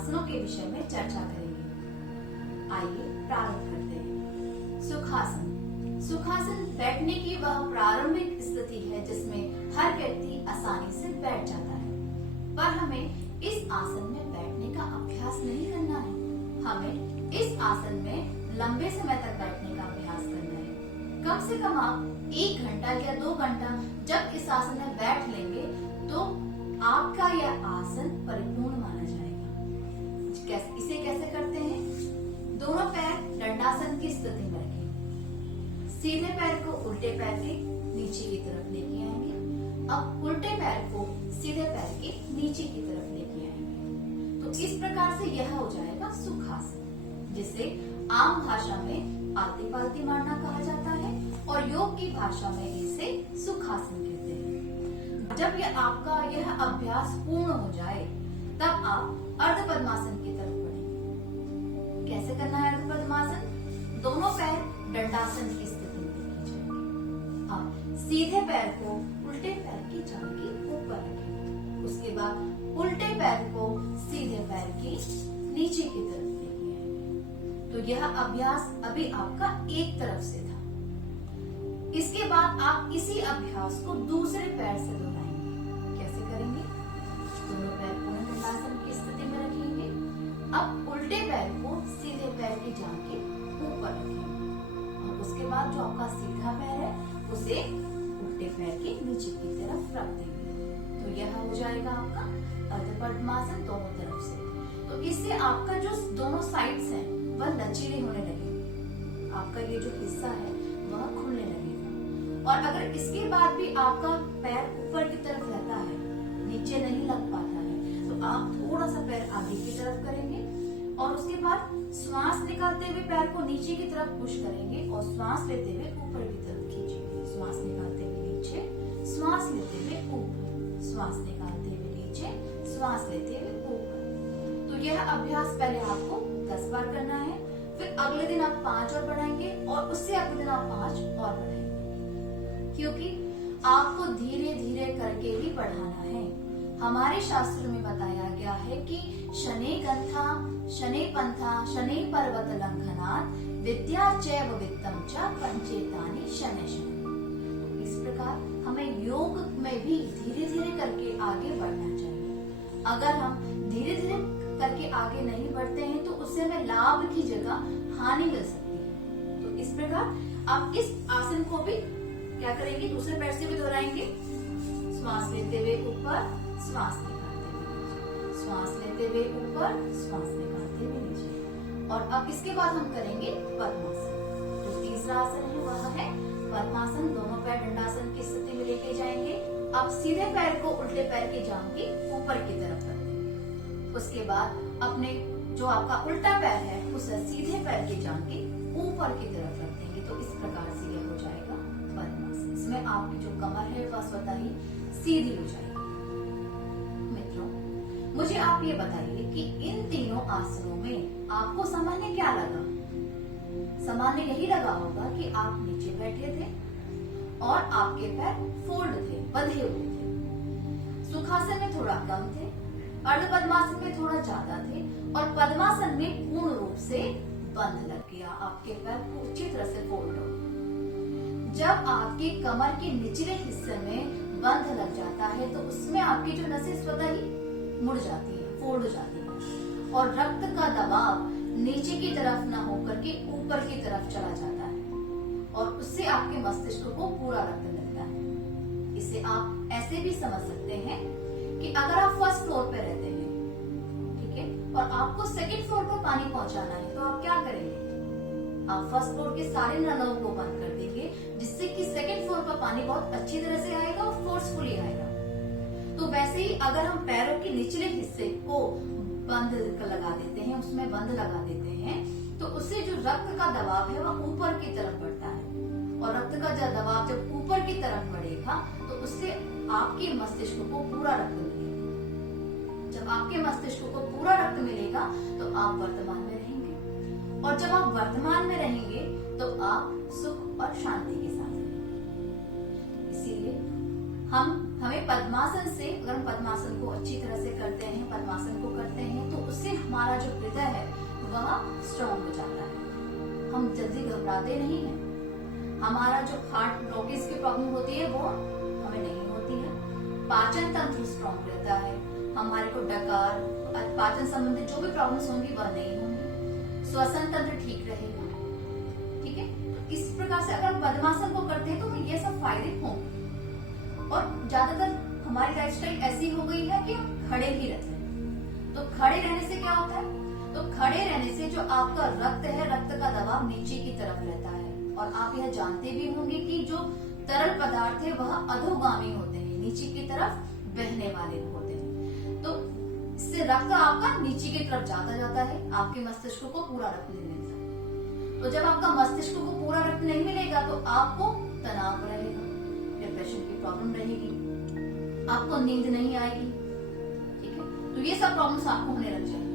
आसनों के विषय में चर्चा करेंगे। आइए प्रारंभ करते हैं। सुखासन। सुखासन बैठने की वह प्रारंभिक स्थिति है जिसमें हर व्यक्ति आसानी से बैठ जाता है, पर हमें इस आसन में बैठने का अभ्यास नहीं करना है। हमें इस आसन में लंबे समय तक बैठने का अभ्यास करना है। कम से कम आप 1 घंटा या 2 घंटा जब इस आसन में बैठ लेंगे तो आपका यह आसन परिपूर्ण माना जाएगा। इसे कैसे करते हैं? दोनों पैर दंडासन की स्थिति में रखें। सीधे पैर को उल्टे पैर के नीचे की तरफ लेके आएंगे। अब उल्टे पैर को सीधे पैर के नीचे की तरफ लेके आएंगे। तो इस प्रकार से यह हो जाएगा सुखासन, जिसे आम भाषा में आलती पालती मारना कहा जाता है और योग की भाषा में इसे सुखासन कहते हैं। जब आपका यह अभ्यास पूर्ण हो जाए तब आप अर्ध पद्मासन की तरफ बढ़ेंगे। कैसे करना है अर्ध पद्मासन? दोनों पैर दंडासन की स्थिति में रखे जाएंगे। आप सीधे पैर को उल्टे पैर की जांघ के ऊपर रखेंगे। उसके बाद उल्टे पैर को सीधे पैर की नीचे की तरफ लेके आएंगे। तो यह अभ्यास अभी आपका एक तरफ से था। इसके बाद आप इसी अभ्यास को दूसरे पैर से दोहराएंगे। कैसे करेंगे? दोनों पैर पूर्ण दंडासन की स्थिति में रखेंगे। अब उल्टे पैर को सीधे पैर की जांघ के ऊपर रखेंगे और उसके बाद जो आपका सीधा पैर है उसे उल्टे पैर के नीचे की तरफ रख देंगे। तो यह हो जाएगा आपका अर्ध पद्मासन दोनों तरफ से। तो इससे आपका जो दोनों साइड्स हैं वह लचीले होने लगेंगे। आपका ये जो हिस्सा है वह खुलने लगेगा। और अगर इसके बाद भी आपका पैर ऊपर की तरफ रहता है, नीचे नहीं लग पाता है, तो आप थोड़ा सा पैर आगे की तरफ करेंगे और उसके बाद श्वास निकालते हुए पैर को नीचे की तरफ पुश करेंगे और श्वास लेते हुए ऊपर की तरफ खींचेंगे। श्वास निकालते हुए नीचे, श्वास लेते हुए ऊपर, श्वास निकालते हुए नीचे, श्वास लेते हुए ऊपर। तो यह अभ्यास पहले आपको 10 बार करना है, फिर अगले दिन आप 5 और बढ़ाएंगे और उससे अगले दिन आप 5 और बढ़ाएंगे, क्योंकि आपको धीरे धीरे करके भी बढ़ाना है। हमारे शास्त्र में बताया गया है कि शनै गंथा, शनै पंथा, शनै पर्वत लंघनात् विद्या चैव वित्तम च पंचेतानि शनै शनै। तो इस प्रकार हमें योग में भी धीरे धीरे करके आगे बढ़ना चाहिए। अगर हम धीरे धीरे करके आगे नहीं बढ़ते हैं तो उससे हमें लाभ की जगह हानि मिल सकती है। तो इस प्रकार आप इस आसन को भी क्या करेंगे? दूसरे पैर से भी दोहराएंगे। श्वास लेते हुए ऊपर, श्वास निकालते हुए नीचे, श्वास लेते हुए ऊपर, श्वास निकालते हुए नीचे। और अब इसके बाद हम करेंगे पद्मासन। जो तीसरा आसन है वह है पद्मासन। दोनों पैर दंडासन की स्थिति में लेके जाएंगे। अब सीधे पैर को उल्टे पैर की जांघ की ऊपर की तरफ कर देंगे। उसके बाद अपने जो आपका उल्टा पैर है उसे सीधे पैर की जांघ के ऊपर की तरफ रख देंगे। तो इस प्रकार से यह हो जाएगा पद्मासन। इसमें आपकी जो कमर है वह स्वतः ही सीधी हो जाएगी। मित्रों, मुझे आप ये बताइए कि इन तीनों आसनों में आपको सामान्य क्या लगा? सामान्य यही लगा होगा कि आप नीचे बैठे थे और आपके पैर फोल्ड थे, बंधे हुए थे। सुखासन में थोड़ा कम थे, अर्ध पद्मासन में थोड़ा ज्यादा थे और पद्मासन में पूर्ण रूप से बंद लग गया। आपके पैर अच्छी तरह से फोल्ड हो। जब आपके कमर के निचले हिस्से में बंध लग जाता है तो उसमें आपकी जो नसें स्वतः ही मुड़ जाती है, फोल्ड हो जाती है और रक्त का दबाव नीचे की तरफ न होकर के ऊपर की तरफ चला जाता है और उससे आपके मस्तिष्क को पूरा रक्त मिलता है। इसे आप ऐसे भी समझ सकते हैं कि अगर आप फर्स्ट फ्लोर पे रहते हैं, ठीक है, और आपको सेकंड फ्लोर पर पानी पहुंचाना है तो आप क्या करेंगे? आप फर्स्ट फ्लोर के सारे नलों को बंद कर देंगे, जिससे कि सेकंड फ्लोर पर पानी बहुत अच्छी तरह से आएगा और फोर्सफुली आएगा। तो वैसे ही अगर हम पैरों के निचले हिस्से को बंद लगा देते हैं, उसमें बंद लगा देते हैं, तो उससे जो रक्त का दबाव है वह ऊपर की तरफ बढ़ता है और रक्त का दबाव जब ऊपर की तरफ बढ़ेगा तो उससे आपके मस्तिष्क को पूरा रक्त मिलेगा। जब आपके मस्तिष्क को पूरा रक्त मिलेगा तो आप वर्तमान में रहेंगे और जब आप वर्तमान में रहेंगे तो आप सुख और शांति के साथ रहेंगे। इसीलिए हमें पद्मासन से, अगर हम पद्मासन को अच्छी तरह से करते हैं, पद्मासन को करते हैं तो उससे हमारा जो हृदय है वह स्ट्रॉन्ग हो जाता है। हम जल्दी घबराते नहीं हैं। हमारा जो हार्ट ब्लॉकेज की प्रॉब्लम होती है वो हमें नहीं होती है। पाचन तंत्र स्ट्रॉन्ग रहता है। हमारे को डकार, पाचन संबंधित जो भी प्रॉब्लम्स होंगी वह नहीं होंगी। श्वसन तंत्र ठीक रहेगा। ठीक है, तो इस प्रकार से अगर पद्मासन को करते हैं तो हमें ये सब फायदे होंगे। और ज्यादातर हमारी लाइफस्टाइल ऐसी हो गई है कि हम खड़े ही रहते हैं। तो खड़े रहने से क्या होता है? तो खड़े रहने से जो आपका रक्त है, रक्त का दबाव नीचे की तरफ रहता है। और आप यह जानते भी होंगे कि जो तरल पदार्थ है वह अधोगामी होते हैं, नीचे की तरफ बहने वाले होते हैं। तो इससे रक्त आपका नीचे की तरफ जाता है, आपके मस्तिष्क को पूरा रक्त नहीं मिलता। तो जब आपका मस्तिष्क को पूरा रक्त नहीं मिलेगा तो आपको तनाव रहेगा, डिप्रेशन की प्रॉब्लम रहेगी, आपको नींद नहीं आएगी। ठीक है, तो ये सब प्रॉब्लम्स आपको होने लग जाएंगी।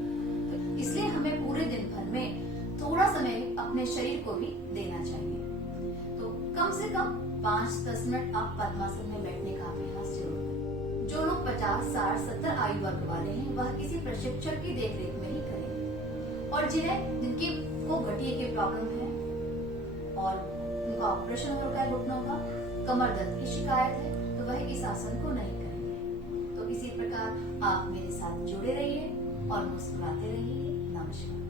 तो इसलिए हमें पूरे दिन भर में थोड़ा समय अपने शरीर को भी देना चाहिए। तो कम से कम 5-10 मिनट आप पद्मासन में बैठने का अभ्यास जरूर करें। जो लोग 50, 60, 70 आयु वर्ग वाले हैं वह किसी प्रशिक्षक की देखरेख में ही करें। और जिनकी को गठिए की प्रॉब्लम है और उनका ऑपरेशन हो रहा है घुटनों का, कमर दर्द की शिकायत है, तो वह इस आसन को नहीं करेंगे। तो इसी प्रकार आप मेरे साथ जुड़े रहिए और मुस्कुराते रहिए। नमस्कार।